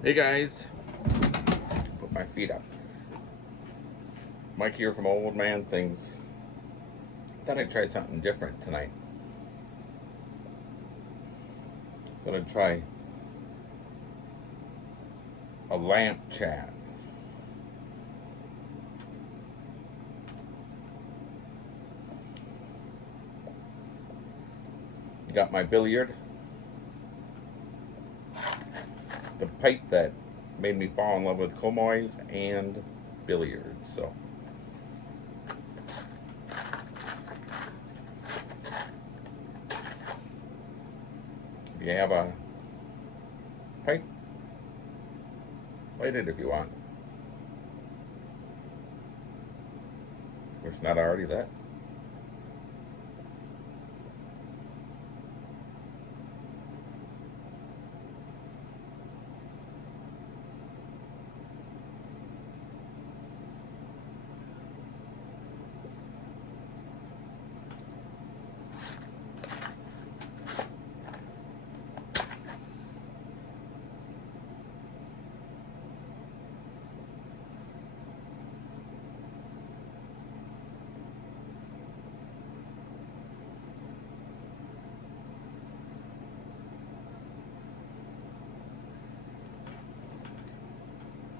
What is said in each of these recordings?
Hey guys, put my feet up. Mike here from Old Man Things. Thought I'd try something different tonight. Thought I'd try a lamp chat. Got my billiard, the pipe that made me fall in love with Comoys and billiard. So if you have a pipe, light it if you want. If it's not already lit.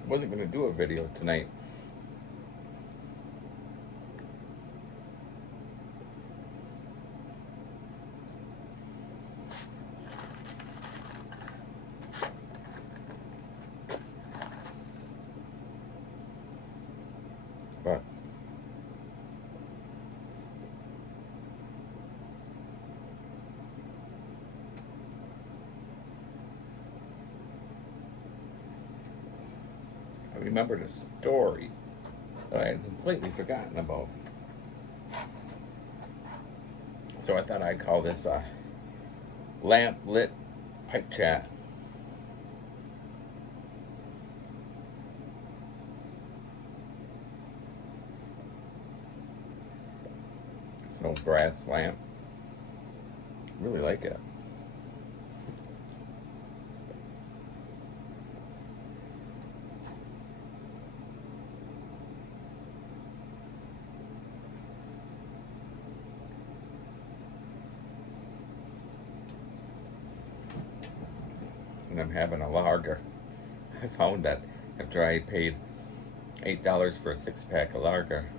Wasn't going to do a video tonight. But I remembered a story that I had completely forgotten about. So I thought I'd call this a lamp lit pipe chat. It's an old brass lamp. Really like it. And I'm having a lager. I found that after I paid $8 for a 6-pack of lager,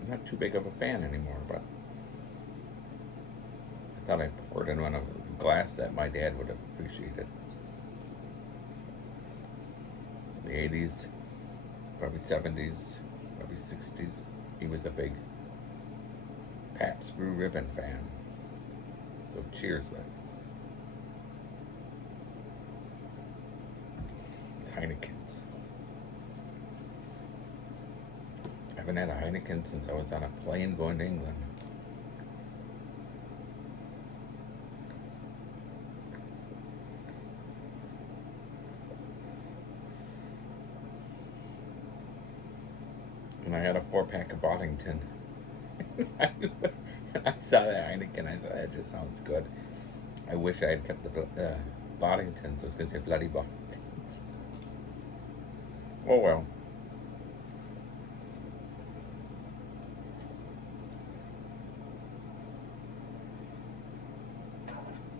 I'm not too big of a fan anymore, but I thought I'd pour it in one of a glass that my dad would have appreciated. In the 80s, probably 70s, probably 60s, he was a big Pabst Blue Ribbon fan. So cheers then. It's Heineken's. I haven't had a Heineken since I was on a plane going to England. And I had a 4-pack of Boddington. I saw that Heineken. I thought that just sounds good. I wish I had kept the Boddingtons. I was going to say bloody Boddingtons. Oh well.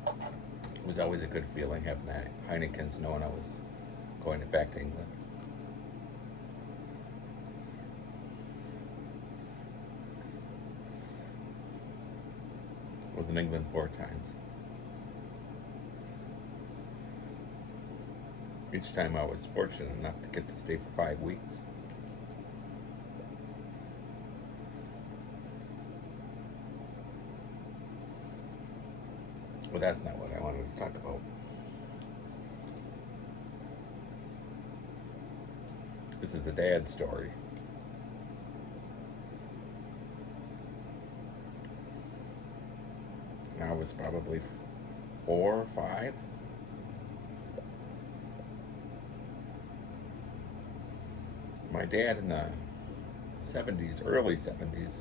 It was always a good feeling having that Heineken's, knowing I was going back to England. I was in England 4 times. Each time I was fortunate enough to get to stay for 5 weeks. Well, that's not what I wanted to talk about. This is a dad story. I was probably 4 or 5. My dad in the 70s, early 70s,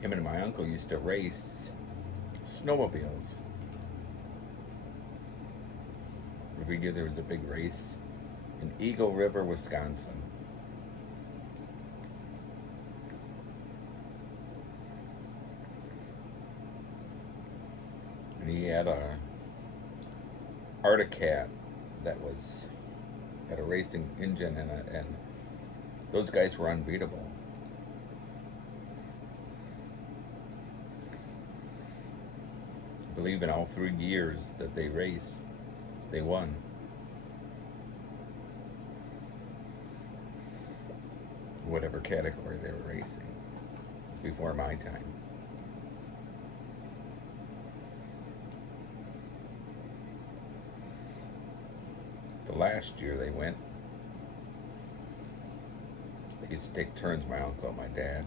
him and my uncle used to race snowmobiles. Every year there was a big race in Eagle River, Wisconsin. And he had a Arctic Cat that had a racing engine in it, and those guys were unbeatable. I believe in all 3 years that they raced, they won. Whatever category they were racing. It was before my time. The last year they went, they used to take turns, my uncle and my dad.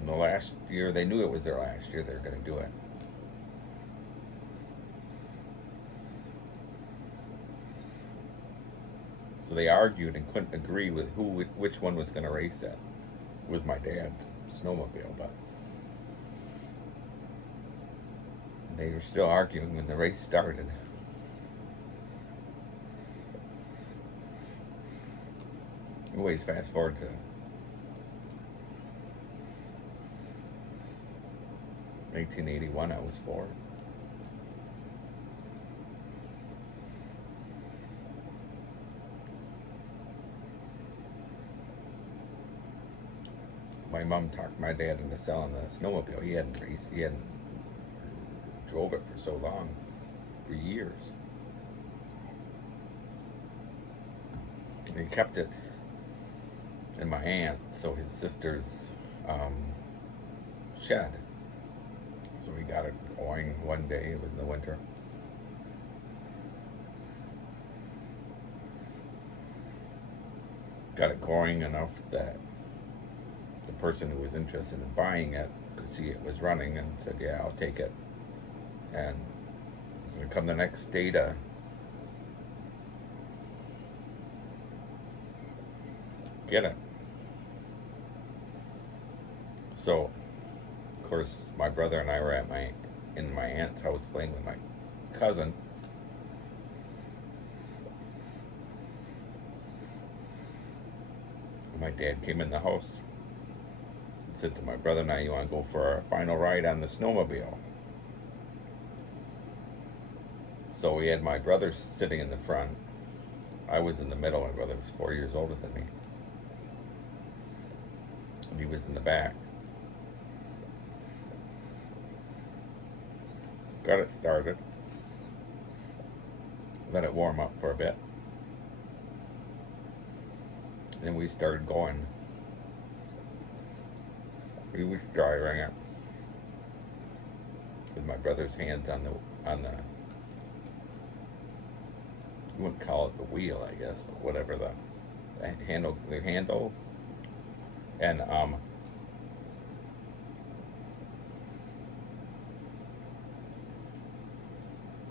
And the last year, they knew it was their last year, they were going to do it. So they argued and couldn't agree with which one was going to race it. It was my dad's snowmobile, but they were still arguing when the race started. Anyways, fast forward to 1981, I was 4. My mom talked my dad into selling the snowmobile. He hadn't drove it for so long, for years. And he kept it in my aunt, so his sister's shed. So we got it going one day. It was in the winter. Got it going enough that the person who was interested in buying it could see it was running and said, yeah, I'll take it. And I was going to come the next day to get it. So, of course, my brother and I were in my aunt's house playing with my cousin. And my dad came in the house and said to my brother and I, you want to go for our final ride on the snowmobile? So we had my brother sitting in the front. I was in the middle. My brother was 4 years older than me. And he was in the back. Got it started. Let it warm up for a bit. Then we started going. We was driving it with my brother's hands on the you wouldn't call it the wheel, I guess, but whatever, the handle, and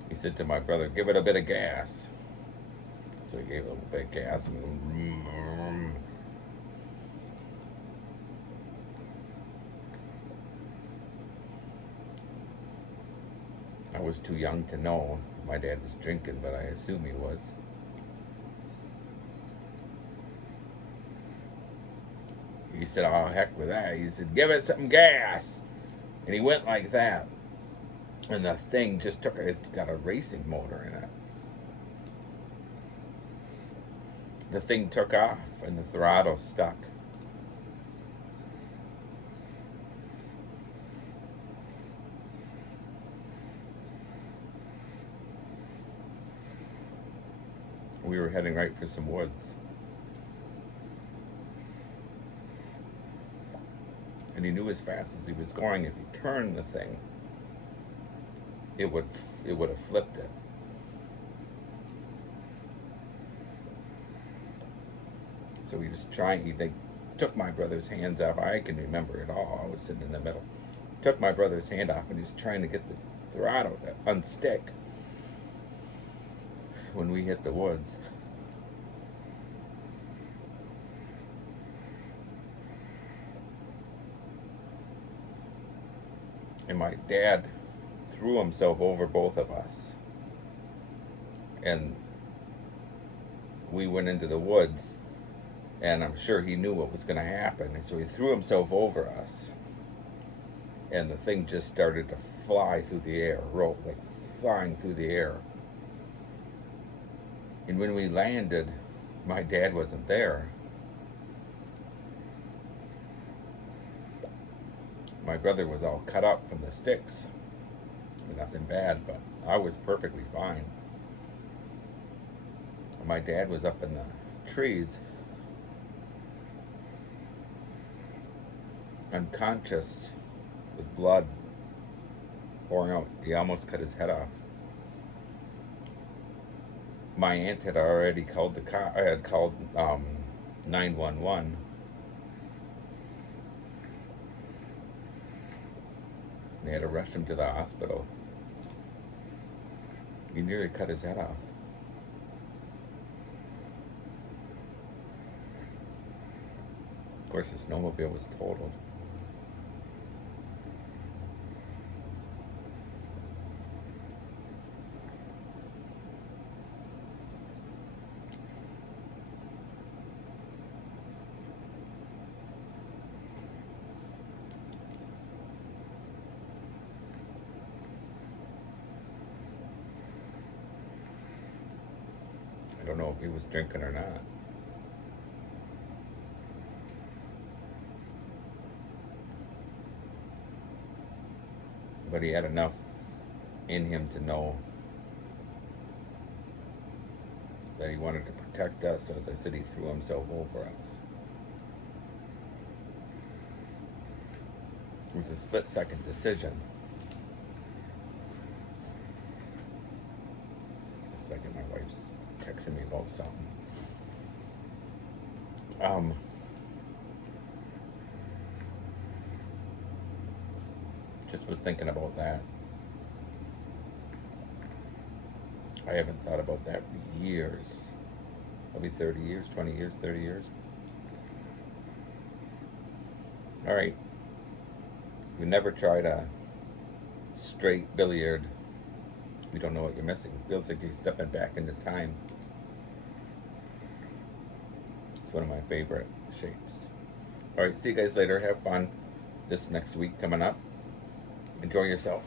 he said to my brother, give it a bit of gas. So he gave it a little bit of gas, and I was too young to know. My dad was drinking, but I assume he was. He said, oh, heck with that. He said, give it some gas. And he went like that. And the thing just it's got a racing motor in it. The thing took off and the throttle stuck. We were heading right for some woods. And he knew as fast as he was going, if he turned the thing, it would have flipped it. So he was trying, they took my brother's hands off. I can remember it all. I was sitting in the middle. Took my brother's hand off and he was trying to get the throttle to unstick. When we hit the woods, and my dad threw himself over both of us. And we went into the woods, and I'm sure he knew what was going to happen. And so he threw himself over us. And the thing just started to fly through the air, like flying through the air. And when we landed, my dad wasn't there. My brother was all cut up from the sticks. Nothing bad, but I was perfectly fine. My dad was up in the trees, unconscious, with blood pouring out. He almost cut his head off. My aunt had already called I had called 911. They had to rush him to the hospital. He nearly cut his head off. Of course, the snowmobile was totaled. I don't know if he was drinking or not. But he had enough in him to know that he wanted to protect us. So as I said, he threw himself over us. It was a split-second decision. A second, my wife's texting me about something. Just was thinking about that. I haven't thought about that for years. Probably 30 years, 20 years, 30 years. All right. If you never tried a straight billiard, you don't know what you're missing. It feels like you're stepping back into time. It's one of my favorite shapes. All right, see you guys later. Have fun this next week coming up. Enjoy yourself.